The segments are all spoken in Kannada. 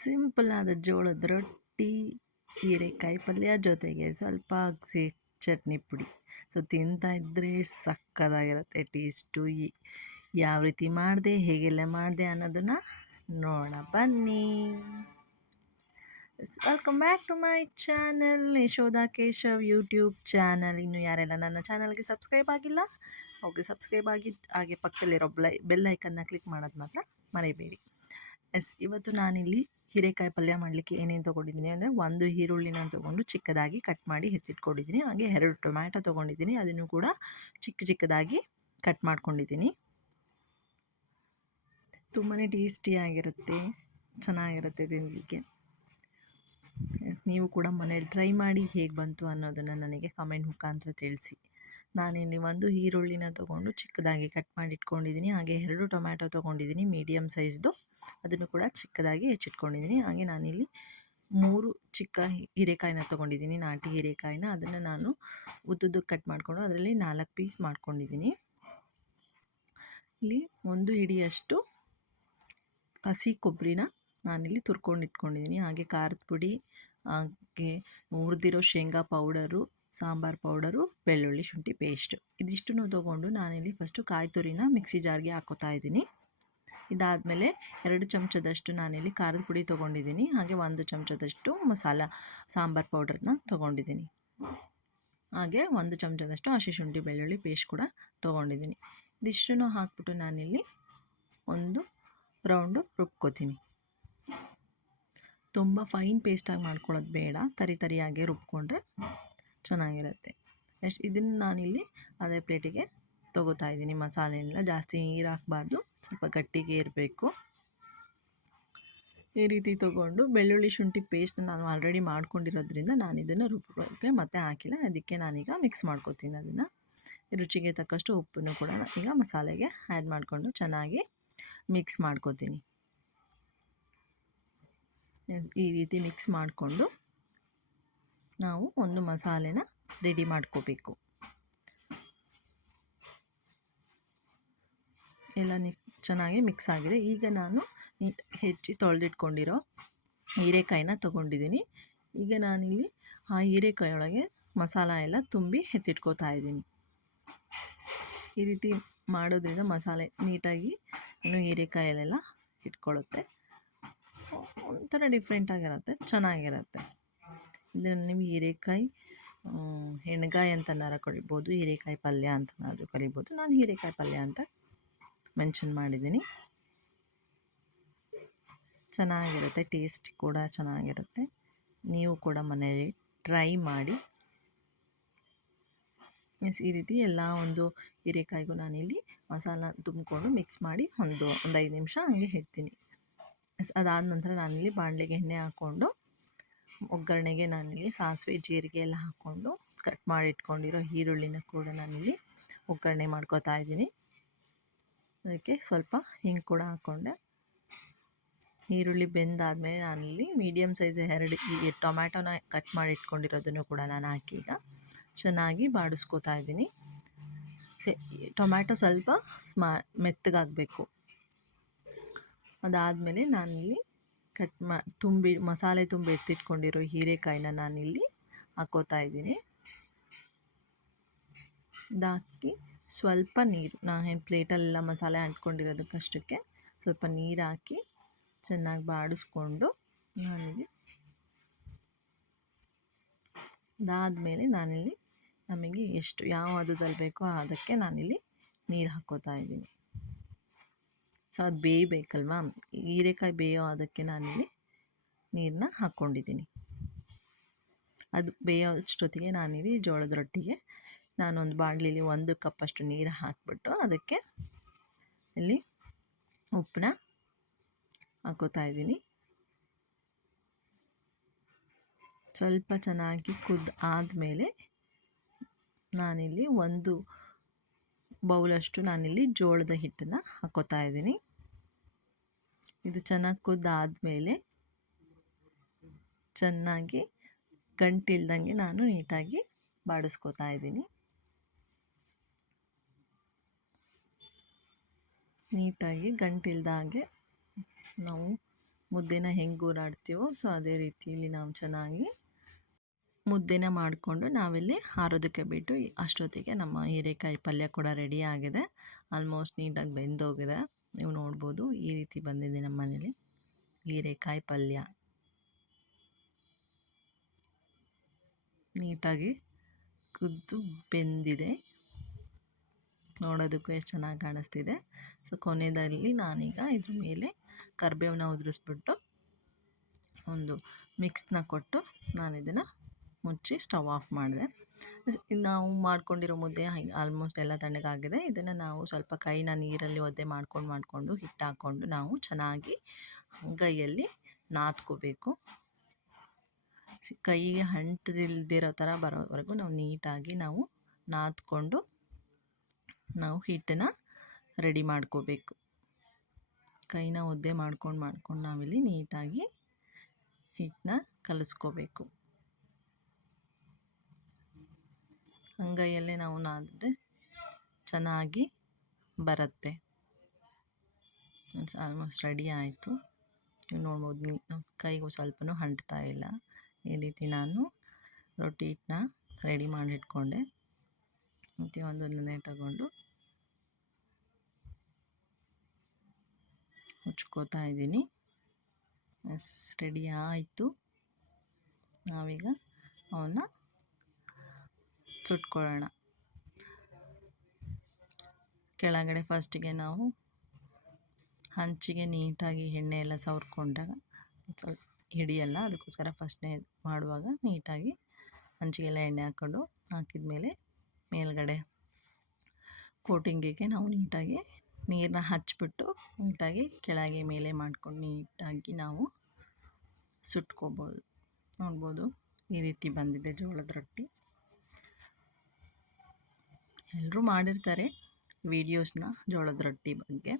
ಸಿಂಪಲ್ ಆದ ಜೋಳದ ರೊಟ್ಟಿ, ಹೀರೆಕಾಯಿ ಪಲ್ಯ ಜೊತೆಗೆ ಸ್ವಲ್ಪ ಅಗಸೆ ಚಟ್ನಿ ಪುಡಿ. ಸೊ ತಿಂತಾ ಇದ್ದರೆ ಸಕ್ಕತ್ತಾಗಿರುತ್ತೆ ಟೇಸ್ಟು. ಯಾವ ರೀತಿ ಮಾಡಿದೆ, ಹೇಗೆಲ್ಲ ಮಾಡಿದೆ ಅನ್ನೋದನ್ನು ನೋಡೋಣ ಬನ್ನಿ. Welcome back to my channel Yashoda Keshav YouTube channel. ಇನ್ನು ಯಾರೆಲ್ಲ ನನ್ನ ಚಾನಲ್ಗೆ ಸಬ್ಸ್ಕ್ರೈಬ್ ಆಗಿಲ್ಲ ಅವ್ರಿಗೆ ಸಬ್ಸ್ಕ್ರೈಬ್ ಆಗಿ, ಹಾಗೆ ಪಕ್ಕದಲ್ಲಿರೋ ಬೆಲ್ ಐಕನ್ನ ಕ್ಲಿಕ್ ಮಾಡೋದು ಮಾತ್ರ ಮರಿಬೇಡಿ. ಇವತ್ತು ನಾನಿಲ್ಲಿ ಹೀರೆಕಾಯಿ ಪಲ್ಯ ಮಾಡಲಿಕ್ಕೆ ಏನೇನು ತೊಗೊಂಡಿದ್ದೀನಿ ಅಂದರೆ, ಒಂದು ಈರುಳ್ಳಿನ ತೊಗೊಂಡು ಚಿಕ್ಕದಾಗಿ ಕಟ್ ಮಾಡಿ ಎತ್ತಿಟ್ಕೊಂಡಿದ್ದೀನಿ. ಹಾಗೆ 2 ಟೊಮ್ಯಾಟೊ ತೊಗೊಂಡಿದ್ದೀನಿ, ಅದನ್ನು ಕೂಡ ಚಿಕ್ಕದಾಗಿ ಕಟ್ ಮಾಡ್ಕೊಂಡಿದ್ದೀನಿ. ತುಂಬಾ ಟೇಸ್ಟಿಯಾಗಿರುತ್ತೆ, ಚೆನ್ನಾಗಿರುತ್ತೆ ತಿನ್ನಲಿಕ್ಕೆ. ನೀವು ಕೂಡ ಮನೇಲಿ ಟ್ರೈ ಮಾಡಿ ಹೇಗೆ ಬಂತು ಅನ್ನೋದನ್ನು ನನಗೆ ಕಮೆಂಟ್ ಮುಖಾಂತರ ತಿಳಿಸಿ. ನಾನಿಲ್ಲಿ ಒಂದು ಈರುಳ್ಳಿನ ತೊಗೊಂಡು ಚಿಕ್ಕದಾಗಿ ಕಟ್ ಮಾಡಿ ಇಟ್ಕೊಂಡಿದ್ದೀನಿ. ಹಾಗೆ 2 ಟೊಮ್ಯಾಟೊ ತೊಗೊಂಡಿದ್ದೀನಿ ಮೀಡಿಯಮ್ ಸೈಜ್ದು, ಅದನ್ನು ಕೂಡ ಚಿಕ್ಕದಾಗಿ ಹೆಚ್ಚಿಟ್ಕೊಂಡಿದ್ದೀನಿ. ಹಾಗೆ ನಾನಿಲ್ಲಿ 3 ಚಿಕ್ಕ ಹೀರೆಕಾಯಿನ ತೊಗೊಂಡಿದ್ದೀನಿ, ನಾಟಿ ಹೀರೆಕಾಯಿನ. ಅದನ್ನು ನಾನು ಉದ್ದುದ್ದಕ್ಕೆ ಕಟ್ ಮಾಡಿಕೊಂಡು ಅದರಲ್ಲಿ 4 ಪೀಸ್ ಮಾಡ್ಕೊಂಡಿದ್ದೀನಿ. ಇಲ್ಲಿ 1 ಹಿಡಿಯಷ್ಟು ಹಸಿ ಕೊಬ್ಬರಿನ ನಾನಿಲ್ಲಿ ತುರ್ಕೊಂಡು ಇಟ್ಕೊಂಡಿದ್ದೀನಿ. ಹಾಗೆ ಖಾರದ ಪುಡಿ, ಹಾಗೆ ಹುರಿದಿರೋ ಶೇಂಗಾ ಪೌಡರು, ಸಾಂಬಾರು ಪೌಡರು, ಬೆಳ್ಳುಳ್ಳಿ ಶುಂಠಿ ಪೇಸ್ಟು, ಇದಿಷ್ಟನ್ನು ತೊಗೊಂಡು ನಾನಿಲ್ಲಿ ಫಸ್ಟು ಕಾಯಿ ತುರಿನ ಮಿಕ್ಸಿ ಜಾರ್ಗೆ ಹಾಕೋತಾ ಇದ್ದೀನಿ. ಇದಾದಮೇಲೆ 2 ಚಮಚದಷ್ಟು ನಾನಿಲ್ಲಿ ಖಾರದ ಪುಡಿ ತೊಗೊಂಡಿದ್ದೀನಿ. ಹಾಗೆ 1 ಚಮಚದಷ್ಟು ಸಾಂಬಾರು ಪೌಡರ್ನ ತೊಗೊಂಡಿದ್ದೀನಿ. ಹಾಗೆ 1 ಚಮಚದಷ್ಟು ಹಸಿ ಶುಂಠಿ ಬೆಳ್ಳುಳ್ಳಿ ಪೇಸ್ಟ್ ಕೂಡ ತೊಗೊಂಡಿದ್ದೀನಿ. ಇದಿಷ್ಟನ್ನು ಹಾಕ್ಬಿಟ್ಟು ನಾನಿಲ್ಲಿ ಒಂದು ರೌಂಡು ರುಬ್ಕೋತೀನಿ. ತುಂಬ ಫೈನ್ ಪೇಸ್ಟಾಗಿ ಮಾಡ್ಕೊಳ್ಳೋದು ಬೇಡ, ತರಿಯಾಗೆ ರುಬ್ಕೊಂಡ್ರೆ ಚೆನ್ನಾಗಿರುತ್ತೆ. ಇದನ್ನು ನಾನಿಲ್ಲಿ ಅದೇ ಪ್ಲೇಟಿಗೆ ತೊಗೋತಾ ಇದ್ದೀನಿ. ಮಸಾಲೆನೆಲ್ಲ ಜಾಸ್ತಿ ನೀರು ಹಾಕಬಾರ್ದು, ಸ್ವಲ್ಪ ಗಟ್ಟಿಗೆ ಇರಬೇಕು. ಈ ರೀತಿ ತೊಗೊಂಡು ಬೆಳ್ಳುಳ್ಳಿ ಶುಂಠಿ ಪೇಸ್ಟ್ ನಾನು ಆಲ್ರೆಡಿ ಮಾಡ್ಕೊಂಡಿರೋದ್ರಿಂದ ನಾನು ಇದನ್ನು ರುಬ್ಬೋಕ್ಕೆ ಮತ್ತೆ ಹಾಕಿಲ್ಲ. ಅದಕ್ಕೆ ನಾನೀಗ ಮಿಕ್ಸ್ ಮಾಡ್ಕೋತೀನಿ. ಅದನ್ನು ರುಚಿಗೆ ತಕ್ಕಷ್ಟು ಉಪ್ಪನ್ನು ಕೂಡ ಈಗ ಮಸಾಲೆಗೆ ಆ್ಯಡ್ ಮಾಡಿಕೊಂಡು ಚೆನ್ನಾಗಿ ಮಿಕ್ಸ್ ಮಾಡ್ಕೋತೀನಿ. ಈ ರೀತಿ ಮಿಕ್ಸ್ ಮಾಡಿಕೊಂಡು ನಾವು ಒಂದು ಮಸಾಲೆನ ರೆಡಿ ಮಾಡ್ಕೋಬೇಕು. ಎಲ್ಲ ಚೆನ್ನಾಗಿ ಮಿಕ್ಸ್ ಆಗಿದೆ. ಈಗ ನಾನು ಹೆಚ್ಚಿ ತೊಳೆದಿಟ್ಕೊಂಡಿರೋ ಹೀರೆಕಾಯಿನ ತೊಗೊಂಡಿದ್ದೀನಿ. ಈಗ ನಾನಿಲ್ಲಿ ಆ ಹೀರೆಕಾಯಿ ಒಳಗೆ ಮಸಾಲ ಎಲ್ಲ ತುಂಬಿ ಎತ್ತಿಟ್ಕೋತಾ ಇದ್ದೀನಿ. ಈ ರೀತಿ ಮಾಡೋದ್ರಿಂದ ಮಸಾಲೆ ನೀಟಾಗಿ ಇನ್ನು ಹೀರೆಕಾಯಲ್ಲೆಲ್ಲ ಇಟ್ಕೊಳ್ಳುತ್ತೆ. ಒಂಥರ ಡಿಫ್ರೆಂಟಾಗಿರುತ್ತೆ, ಚೆನ್ನಾಗಿರುತ್ತೆ. ಇದನ್ನು ನೀವು ಹೀರೆಕಾಯಿ ಎಣ್ಗಾಯಿ ಅಂತನಾರ ಕರಿಬೋದು, ಹೀರೆಕಾಯಿ ಪಲ್ಯ ಅಂತನಾದರೂ ಕರಿಬೋದು. ನಾನು ಹೀರೆಕಾಯಿ ಪಲ್ಯ ಅಂತ ಮೆನ್ಷನ್ ಮಾಡಿದ್ದೀನಿ. ಚೆನ್ನಾಗಿರುತ್ತೆ, ಟೇಸ್ಟ್ ಕೂಡ ಚೆನ್ನಾಗಿರುತ್ತೆ. ನೀವು ಕೂಡ ಮನೆಯಲ್ಲಿ ಟ್ರೈ ಮಾಡಿ. ಈ ರೀತಿ ಎಲ್ಲ ಒಂದು ಹೀರೆಕಾಯಿಗೂ ನಾನಿಲ್ಲಿ ಮಸಾಲ ತುಂಬಿಕೊಂಡು ಮಿಕ್ಸ್ ಮಾಡಿ ಒಂದು 5 ನಿಮಿಷ ಹಂಗೆ ಇಡ್ತೀನಿ. ಅದಾದ ನಂತರ ನಾನಿಲ್ಲಿ ಬಾಣಲೆಗೆ ಎಣ್ಣೆ ಹಾಕ್ಕೊಂಡು ಒಗ್ಗರಣೆಗೆ ನಾನಿಲ್ಲಿ ಸಾಸಿವೆ ಜೀರಿಗೆ ಎಲ್ಲ ಹಾಕ್ಕೊಂಡು ಕಟ್ ಮಾಡಿ ಇಟ್ಕೊಂಡಿರೋ ಈರುಳ್ಳಿನ ಕೂಡ ನಾನಿಲ್ಲಿ ಒಗ್ಗರಣೆ ಮಾಡ್ಕೋತಾ ಇದ್ದೀನಿ. ಅದಕ್ಕೆ ಸ್ವಲ್ಪ ಹಿಂಗೆ ಕೂಡ ಹಾಕ್ಕೊಂಡೆ. ಈರುಳ್ಳಿ ಬೆಂದಾದಮೇಲೆ ನಾನಿಲ್ಲಿ ಮೀಡಿಯಮ್ ಸೈಜ್ 2 ಟೊಮ್ಯಾಟೊನ ಕಟ್ ಮಾಡಿ ಇಟ್ಕೊಂಡಿರೋದನ್ನು ಕೂಡ ನಾನು ಹಾಕಿ ಈಗ ಚೆನ್ನಾಗಿ ಬಾಡಿಸ್ಕೋತಾ ಇದ್ದೀನಿ. ಟೊಮ್ಯಾಟೊ ಸ್ವಲ್ಪ ಮೆತ್ತಗಾಗಬೇಕು. ಅದಾದಮೇಲೆ ನಾನಿಲ್ಲಿ ಮಸಾಲೆ ತುಂಬಿ ಎತ್ತಿಟ್ಕೊಂಡಿರೋ ಹೀರೆಕಾಯಿನ ನಾನಿಲ್ಲಿ ಹಾಕೋತಾ ಇದ್ದೀನಿ. ಇದಾಕಿ ಸ್ವಲ್ಪ ನೀರು, ನಾನು ಪ್ಲೇಟಲ್ಲೆಲ್ಲ ಮಸಾಲೆ ಅಂಟ್ಕೊಂಡಿರೋದಕ್ಕಷ್ಟಕ್ಕೆ ಸ್ವಲ್ಪ ನೀರು ಹಾಕಿ ಚೆನ್ನಾಗಿ ಬಾಡಿಸ್ಕೊಂಡು ನಾನಿಲ್ಲಿ ಅದಾದಮೇಲೆ ನಾನಿಲ್ಲಿ ನಮಗೆ ಎಷ್ಟು ಯಾವ ಹದದಲ್ಲಿ ಬೇಕೋ ಅದಕ್ಕೆ ನಾನಿಲ್ಲಿ ನೀರು ಹಾಕ್ಕೋತಾ ಇದ್ದೀನಿ. ಸೊ ಅದು ಬೇಯಬೇಕಲ್ವ, ಹೀರೆಕಾಯಿ ಬೇಯೋ ಅದಕ್ಕೆ ನಾನಿಲ್ಲಿ ನೀರನ್ನ ಹಾಕ್ಕೊಂಡಿದ್ದೀನಿ. ಅದು ಬೇಯೋಷ್ಟೊತ್ತಿಗೆ ನಾನಿಲ್ಲಿ ಜೋಳದ ರೊಟ್ಟಿಗೆ ನಾನೊಂದು ಬಾಣಲಿಲಿ 1 ಕಪ್ಪಷ್ಟು ನೀರು ಹಾಕಿಬಿಟ್ಟು ಅದಕ್ಕೆ ಇಲ್ಲಿ ಉಪ್ಪನ್ನ ಹಾಕ್ಕೋತಾ ಇದ್ದೀನಿ. ಸ್ವಲ್ಪ ಚೆನ್ನಾಗಿ ಆದಮೇಲೆ ನಾನಿಲ್ಲಿ 1 ಬೌಲಷ್ಟು ನಾನಿಲ್ಲಿ ಜೋಳದ ಹಿಟ್ಟನ್ನು ಹಾಕ್ಕೋತಾ ಇದ್ದೀನಿ. ಇದು ಚೆನ್ನಾಗಿ ಕುದ್ದಾದಮೇಲೆ ಚೆನ್ನಾಗಿ ಗಂಟಿಲ್ದಂಗೆ ನಾನು ನೀಟಾಗಿ ಬಾಡಿಸ್ಕೋತಾ ಇದ್ದೀನಿ. ನೀಟಾಗಿ ಗಂಟಿಲ್ದಾಗೆ ನಾವು ಮುದ್ದೆನ ಹೆಂಗೆ ಗೂರಾಡ್ತೀವೋ ಸೊ ಅದೇ ರೀತಿಯಲ್ಲಿ ನಾವು ಚೆನ್ನಾಗಿ ಮುದ್ದೆನ ಮಾಡಿಕೊಂಡು ನಾವಿಲ್ಲಿ ಆರೋದಕ್ಕೆ ಬಿಟ್ಟು ಅಷ್ಟೊತ್ತಿಗೆ ನಮ್ಮ ಹೀರೆಕಾಯಿ ಪಲ್ಯ ಕೂಡ ರೆಡಿ ಆಗಿದೆ. ಆಲ್ಮೋಸ್ಟ್ ನೀಟಾಗಿ ಬೆಂದೋಗಿದೆ. ನೀವು ನೋಡ್ಬೋದು ಈ ರೀತಿ ಬಂದಿದೆ ನಮ್ಮ ಮನೇಲಿ ಹೀರೆಕಾಯಿ ಪಲ್ಯ. ನೀಟಾಗಿ ಕುದ್ದು ಬೆಂದಿದೆ. ನೋಡೋದಕ್ಕೂ ಎಷ್ಟು ಚೆನ್ನಾಗಿ ಕಾಣಿಸ್ತಿದೆ. ಸೊ ಕೊನೆಯಲ್ಲಿ ನಾನೀಗ ಇದ್ರ ಮೇಲೆ ಕರಿಬೇವನ್ನ ಉದುರಿಸ್ಬಿಟ್ಟು ಒಂದು ಮಿಕ್ಸ್ನ ಕೊಟ್ಟು ನಾನು ಇದನ್ನು ಮುಚ್ಚಿ ಸ್ಟವ್ ಆಫ್ ಮಾಡಿದೆ. ನಾವು ಮಾಡ್ಕೊಂಡಿರೋ ಮುದ್ದೆ ಆಲ್ಮೋಸ್ಟ್ ಎಲ್ಲ ತಣ್ಣಗಾಗಿದೆ. ಇದನ್ನು ನಾವು ಸ್ವಲ್ಪ ಕೈನ ನೀರಲ್ಲಿ ಒದ್ದೆ ಮಾಡಿಕೊಂಡು ಹಿಟ್ಟು ಹಾಕ್ಕೊಂಡು ನಾವು ಚೆನ್ನಾಗಿ ಅಂಗೈಯಲ್ಲಿ ನಾದ್ಕೋಬೇಕು. ಕೈಗೆ ಅಂಟದಿಲ್ದಿರೋ ಥರ ಬರೋವರೆಗೂ ನಾವು ನೀಟಾಗಿ ನಾವು ನಾದ್ಕೊಂಡು ನಾವು ಹಿಟ್ಟನ್ನು ರೆಡಿ ಮಾಡ್ಕೋಬೇಕು. ಕೈನ ಒದ್ದೆ ಮಾಡ್ಕೊಂಡು ನಾವಿಲ್ಲಿ ನೀಟಾಗಿ ಹಿಟ್ಟನ್ನ ಕಲಿಸ್ಕೋಬೇಕು. ಅಂಗೈಯಲ್ಲೇ ನಾವು ನಾದಿದ್ರೆ ಚೆನ್ನಾಗಿ ಬರುತ್ತೆ. ಆಲ್ಮೋಸ್ಟ್ ರೆಡಿ ಆಯಿತು. ನೀವು ನೋಡ್ಬೋದು ಕೈಗೂ ಸ್ವಲ್ಪನೂ ಅಂಟ್ತಾ ಇಲ್ಲ. ಈ ರೀತಿ ನಾನು ರೊಟ್ಟಿ ಹಿಟ್ಟನ್ನ ರೆಡಿ ಮಾಡಿಟ್ಕೊಂಡೆ. ಮತ್ತು ಒಂದೊಂದನ್ನೇ ತಗೊಂಡು ಮುಚ್ಕೋತಾ ಇದ್ದೀನಿ. ರೆಡಿ ಆಯಿತು. ನಾವೀಗ ಅವನ್ನ ಸುಟ್ಕೊಳ್ಳೋಣ. ಕೆಳಗಡೆ ಫಸ್ಟಿಗೆ ನಾವು ಹಂಚಿಗೆ ನೀಟಾಗಿ ಎಣ್ಣೆ ಎಲ್ಲ ಸವರ್ಕೊಂಡಾಗ ಸ್ವಲ್ಪ ಹಿಡಿಯಲ್ಲ, ಅದಕ್ಕೋಸ್ಕರ ಫಸ್ಟ್ನೇ ಮಾಡುವಾಗ ನೀಟಾಗಿ ಹಂಚಿಗೆಲ್ಲ ಎಣ್ಣೆ ಹಾಕಿದ ಮೇಲೆ ಮೇಲ್ಗಡೆ ಕೋಟಿಂಗಿಗೆ ನಾವು ನೀಟಾಗಿ ನೀರನ್ನ ಹಚ್ಬಿಟ್ಟು ನೀಟಾಗಿ ಕೆಳಗೆ ಮೇಲೆ ಮಾಡ್ಕೊಂಡು ನೀಟಾಗಿ ನಾವು ಸುಟ್ಕೋಬೋದು. ನೋಡ್ಬೋದು ಈ ರೀತಿ ಬಂದಿದೆ ಜೋಳದ ರೊಟ್ಟಿ. ಎಲ್ಲರೂ ಮಾಡಿರ್ತಾರೆ ವೀಡಿಯೋಸ್ನ ಜೋಳದ ರೊಟ್ಟಿ ಬಗ್ಗೆ.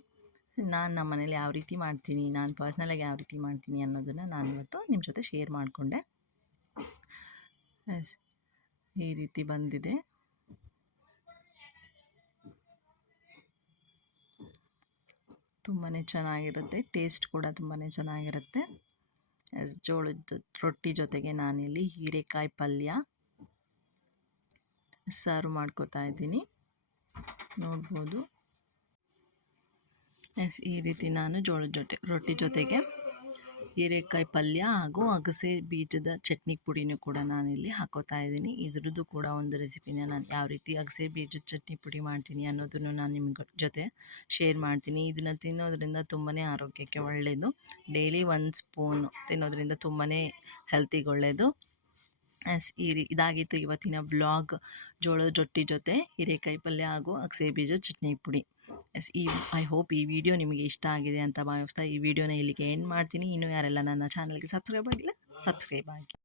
ನಾನು ನಮ್ಮ ಮನೇಲಿ ಯಾವ ರೀತಿ ಮಾಡ್ತೀನಿ, ನಾನು ಪರ್ಸ್ನಲಾಗಿ ಯಾವ ರೀತಿ ಮಾಡ್ತೀನಿ ಅನ್ನೋದನ್ನು ನಾನು ಇವತ್ತು ನಿಮ್ಮ ಜೊತೆ ಶೇರ್ ಮಾಡಿಕೊಂಡೆ. ಈ ರೀತಿ ಬಂದಿದೆ. ತುಂಬಾ ಚೆನ್ನಾಗಿರುತ್ತೆ, ಟೇಸ್ಟ್ ಕೂಡ ತುಂಬಾ ಚೆನ್ನಾಗಿರುತ್ತೆ. ಜೋಳದ ರೊಟ್ಟಿ ಜೊತೆಗೆ ನಾನಿಲ್ಲಿ ಹೀರೆಕಾಯಿ ಪಲ್ಯ ಸರ್ವ್ ಮಾಡ್ಕೋತಾ ಇದ್ದೀನಿ. ನೋಡ್ಬೋದು ಈ ರೀತಿ ನಾನು ಜೋಳದ ರೊಟ್ಟಿ ಜೊತೆಗೆ ಹೀರೆಕಾಯಿ ಪಲ್ಯ ಹಾಗೂ ಅಗಸೆ ಬೀಜದ ಚಟ್ನಿ ಪುಡಿನೂ ಕೂಡ ನಾನಿಲ್ಲಿ ಹಾಕೋತಾ ಇದ್ದೀನಿ. ಇದ್ರದ್ದು ಕೂಡ ಒಂದು ರೆಸಿಪಿನ ನಾನು ಯಾವ ರೀತಿ ಅಗಸೆ ಬೀಜದ ಚಟ್ನಿ ಪುಡಿ ಮಾಡ್ತೀನಿ ಅನ್ನೋದನ್ನು ನಾನು ನಿಮ್ಮ ಜೊತೆ ಶೇರ್ ಮಾಡ್ತೀನಿ. ಇದನ್ನು ತಿನ್ನೋದ್ರಿಂದ ತುಂಬಾ ಆರೋಗ್ಯಕ್ಕೆ ಒಳ್ಳೆಯದು. ಡೈಲಿ 1 ಸ್ಪೂನು ತಿನ್ನೋದ್ರಿಂದ ತುಂಬಾ ಹೆಲ್ತಿಗೆ ಒಳ್ಳೆಯದು. ಇದಾಗಿತ್ತು ಇವತ್ತಿನ ವ್ಲಾಗ್, ಜೋಳದ ರೊಟ್ಟಿ ಜೊತೆ ಹೀರೆಕಾಯಿ ಪಲ್ಯ ಹಾಗೂ ಅಗಸೆ ಬೀಜದ ಚಟ್ನಿ ಪುಡಿ. ಐ ಹೋಪ್ ಈ ವಿಡಿಯೋ ನಿಮಗೆ ಇಷ್ಟ ಆಗಿದೆ ಅಂತ ಭಾವಿಸ್ತಾ ಈ ವಿಡಿಯೋನ ಇಲ್ಲಿಗೆ ಎಂಡ್ ಮಾಡ್ತೀನಿ. ಇನ್ನೂ ಯಾರೆಲ್ಲ ನನ್ನ ಚಾನಲ್ಗೆ ಸಬ್ಸ್ಕ್ರೈಬ್ ಆಗಿಲ್ಲ, ಸಬ್ಸ್ಕ್ರೈಬ್ ಆಗಿ.